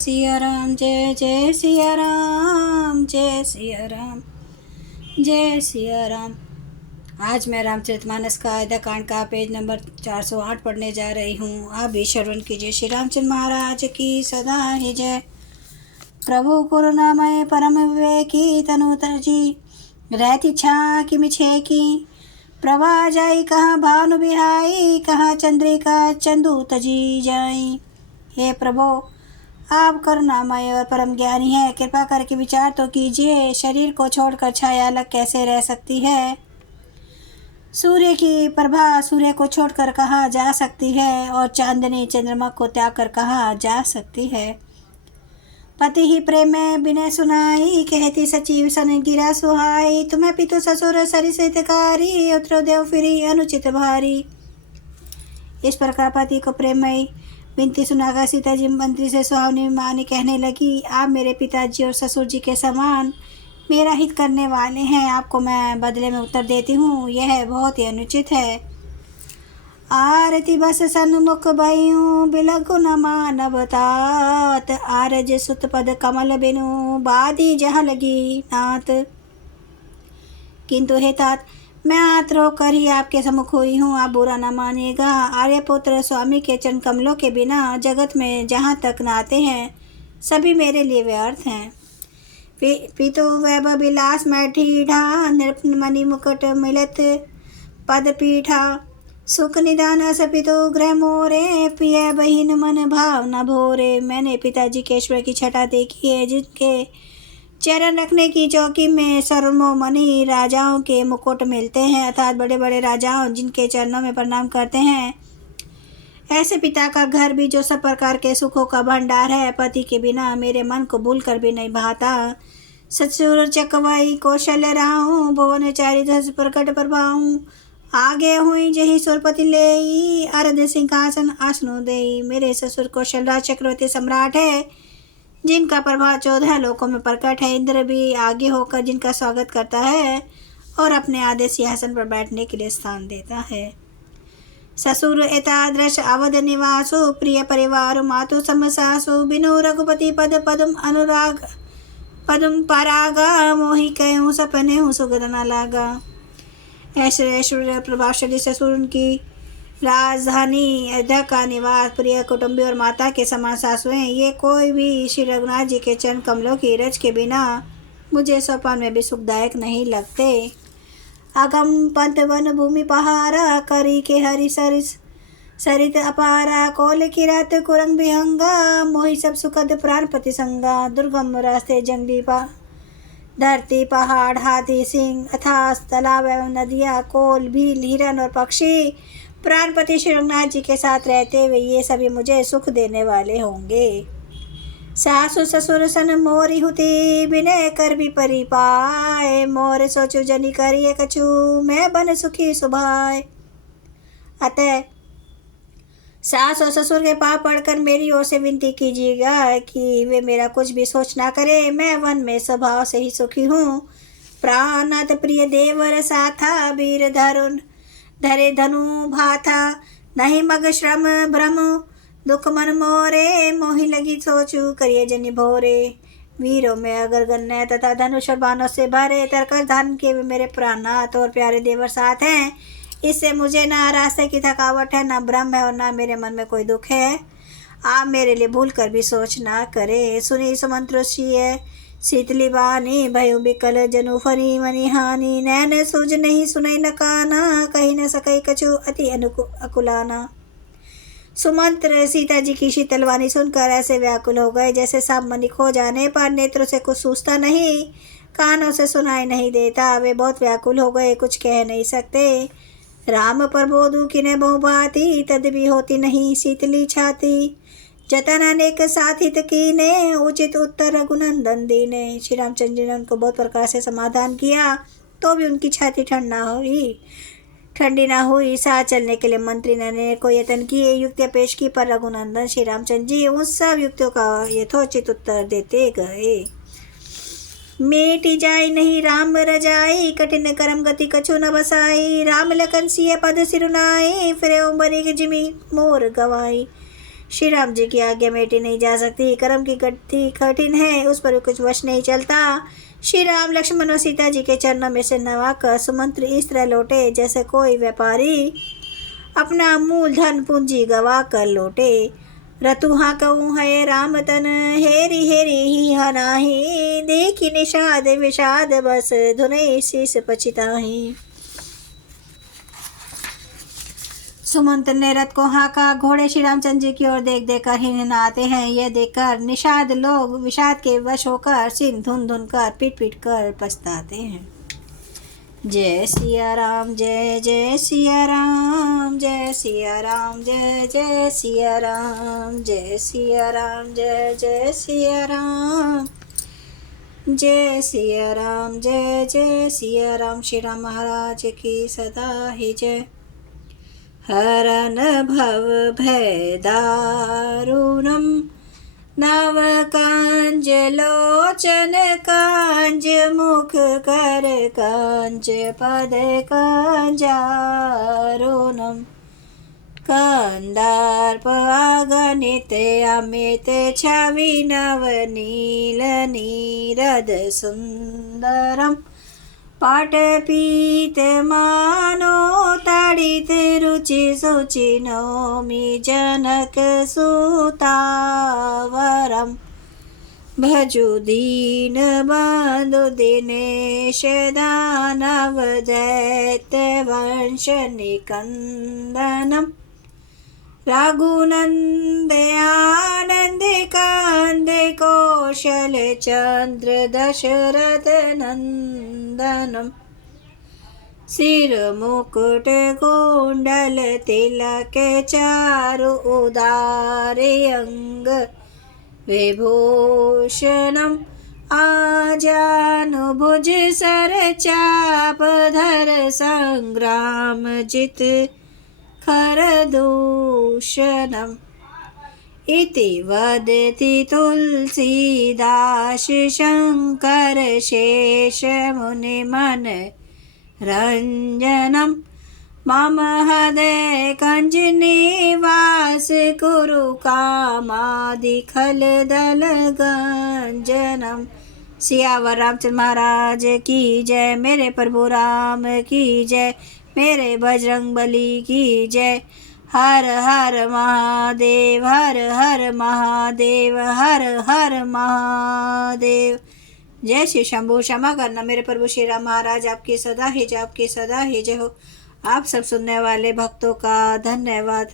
सिया राम जय जय सिया राम, जय सिया राम, जय सिया राम। आज मैं रामचरितमानस का आधा कांड का पेज नंबर 408 पढ़ने जा रही हूँ। आप भी श्रवण कीजिए। श्री रामचंद्र महाराज की सदा ही जय। प्रभु करुणामय परम विवेकी तनु तरजी, रहती छा कि मिछे की। प्रभा जाई कहाँ भानु बिहाई, कहाँ चंद्रिका चंदू तजी जाई। हे प्रभु, आप करुणामय और परम ज्ञानी है, कृपा करके विचार तो कीजिए। शरीर को छोड़कर छाया अलग कैसे रह सकती है? सूर्य की प्रभा सूर्य को छोड़कर कहाँ जा सकती है, और चांदनी चंद्रमा को त्याग कर कहाँ जा सकती है? पति ही प्रेम में बिना सुनाई, कहती सचिव सन गिरा सुहाई। तुम्हें पितु ससुर सरिस हितकारी, उतरो देव फिरी अनुचित भारी। इस प्रकार पति को प्रेममयी विनती सुनाकर सीता जी मंत्री से सुहावनी मानी कहने लगी, आप मेरे पिताजी और ससुर जी के समान मेरा हित करने वाले हैं। आपको मैं बदले में उत्तर देती हूँ, यह बहुत ही अनुचित है। आरती बस सन्मुख भयूं, बिलगु न मानव तात। आरज सुत पद कमल बिनु, बाधी जहाँ लगी नात। किंतु हे तात, मैं आत्रो कर ही आपके सम्मुख हुई हूँ, आप बुरा न मानिएगा। आर्यपुत्र स्वामी के चरण कमलों के बिना जगत में जहाँ तक नाते हैं, सभी मेरे लिए व्यर्थ हैं। पितु वैभव विलास मैं ठीढ़ा, नृप मणि मुकुट मिलत पद पीठा। सुख निदान अस पितु गृह मोरे, प्रिय बहिन मन भाव न भोरे। मैंने पिताजी के ईश्वर की छटा देखी है, जिनके चरण रखने की चौकी में सर्वमणि राजाओं के मुकुट मिलते हैं, अर्थात बड़े बड़े राजाओं जिनके चरणों में प्रणाम करते हैं। ऐसे पिता का घर भी जो सब प्रकार के सुखों का भंडार है, पति के बिना मेरे मन को भूल कर भी नहीं भाता। ससुर चकवाई कौशल राहूं, भुवनचारी धस प्रकट प्रभाऊं। आगे हुई जही सुरपति लेई, अरद सिंहासन आसनो देई। मेरे ससुर कौशल राज चक्रवर्ती सम्राट है, जिनका प्रभाव 14 लोकों में प्रकट है। इंद्र भी आगे होकर जिनका स्वागत करता है और अपने आधे सिंहासन पर बैठने के लिए स्थान देता है। ससुर एतादृश अवध निवासु, प्रिय परिवार मातु समसासु। बिनु रघुपति पद पदम अनुराग, पदम परागा। मोहि कहूँ सपने हूँ सुगद न लागा। ऐश्वर्य प्रभावशाली ससुर उनकी राजधानी अयोध्या का निवास, प्रिय कुटुंबी और माता के समान सासुएं, ये कोई भी श्री रघुनाथ जी के चरण कमलों की रज के बिना मुझे सोपान में भी सुखदायक नहीं लगते। अगम पंत वन भूमि पहारा, करी के हरि सरिस सरित अपारा। कोल किरात कुरंग विहंगा, मोहि सब सुखद प्राण पति संगा। दुर्गम रास्ते जंगली धरती पहाड़ हाथी सिंह अथास तालाब एवं नदियाँ, कोल भील हिरन और पक्षी प्राणपति श्री रघुनाथ जी के साथ रहते हुए ये सभी मुझे सुख देने वाले होंगे। सासु ससुर सन मोरी हुती, विनय कर भी परी पाए। मोर सोचु जनी करिए कछु, मैं बन सुखी सुभाए। अतः सास और ससुर के पाप पड़कर मेरी ओर से विनती कीजिएगा कि वे मेरा कुछ भी सोच ना करे। मैं वन में स्वभाव से ही सुखी हूँ। प्राणनाथ प्रिय देवर साथा, वीर धरुन धरे धनु भाथा। नहीं मग श्रम भ्रम दुख मन मोरे, मोहि लगी सोचू करिए जनि भोरे। वीरों में अगर गन्ने तथा धनुष और बाणों से भरे तरकस धारण के वे मेरे प्राणनाथ और प्यारे देवर साथ हैं। इससे मुझे ना रास्ते की थकावट है, ना भ्रम है और ना मेरे मन में कोई दुख है। आप मेरे लिए भूल कर भी सोच ना करे। सुनी सुमंत्र शीतली बानी, भयु बिकल जनु फरी मनि हानि। नैन सूझ नहीं सुनई न काना, कही न सकई कछु अति अकुलाना। सुमंत्र सीता जी की शीतल वाणी सुनकर ऐसे व्याकुल हो गए, जैसे सब मनि खो जाने पर नेत्रों से कुछ सूझता नहीं, कानों से सुनाई नहीं देता। वे बहुत व्याकुल हो गए, कुछ कह नहीं सकते। राम प्रबोधु किने बहुभांति, तद भी होती नहीं शीतली छाती। जतन अनेक साथित कीने, उचित उत्तर रघुनंदन दीने। श्री रामचंद्र जी ने उनको बहुत प्रकार से समाधान किया, तो भी उनकी छाती ठंडी ना हुई। साथ चलने के लिए मंत्री ने कोई यत्न किए, युक्तियाँ पेश की, पर रघुनंदन श्री रामचंद्र जी उन सब युक्तियों का यथोचित उत्तर देते गए। मेटी जाय नहीं राम रजाई, कठिन करम गति कछु न बसाई। राम लखन सिय पद सिरुनाई, फिर बनी जिमी मोर गवाई। श्री राम जी की आज्ञा मेटी नहीं जा सकती, कर्म की गति कठिन है, उस पर कुछ वश नहीं चलता। श्री राम लक्ष्मण और सीता जी के चरणों में से नवाकर सुमंत्र इस तरह लौटे जैसे कोई व्यापारी अपना मूल धन पूंजी गवा कर लौटे। रतुहा कहूँ है राम तन, हेरी हेरी ही हनाही, देखी निषाद विषाद बस धुने शीस पछिताही। सुमंत ने रथ को हाँका, घोड़े श्री रामचंद्र जी की ओर देख देख कर हिनहिनाते हैं। यह देखकर निषाद लोग विषाद के वश होकर सिर धुन धुन कर पीट पीट कर पछताते हैं। जय सिया राम, जय जय सिया राम, जय सिया राम, जय जय सिया राम, जय सिया राम, जय जय सिया राम, जय सिया राम, जय जय सिया राम। श्री राम महाराज की सदा ही जय। हरन भव भय दारुणम, नव कांज लोचन कांज, मुख कर कांज पद कांजारुणम, कंदार्प अगणित अमित छवि नवनील नीरद सुंदरम, पाटपीत मानो तड़ित रुचि सुचि नौमि जनक सुतावरम, भजु दीन बंधु दिनेश दानव दैत्य वंश निकंदनम, रघुनंद आनंद कांद कौशल चंद्र दशरथ नंदनम, सिर मुकुट कुंडल तिलक चारु उदार अंग विभूषणम, आजानुभुज सर चाप धर संग्राम जित खरदूषणम, इति वदति तुलसीदास शंकर शेष मुनि मन रंजनम, मम हृदय कंज निवास कुरु कामादि खल दल गंजनम। सियावर रामचंद्र महाराज की जय। मेरे प्रभु राम की जय। मेरे बजरंग बली की जय। हर हर महादेव, हर हर महादेव, हर हर महादेव। जय श्री शंभू। क्षमा करना मेरे प्रभु श्री राम महाराज, आपकी सदा ही जय, आपकी सदा ही जय हो। आप सब सुनने वाले भक्तों का धन्यवाद।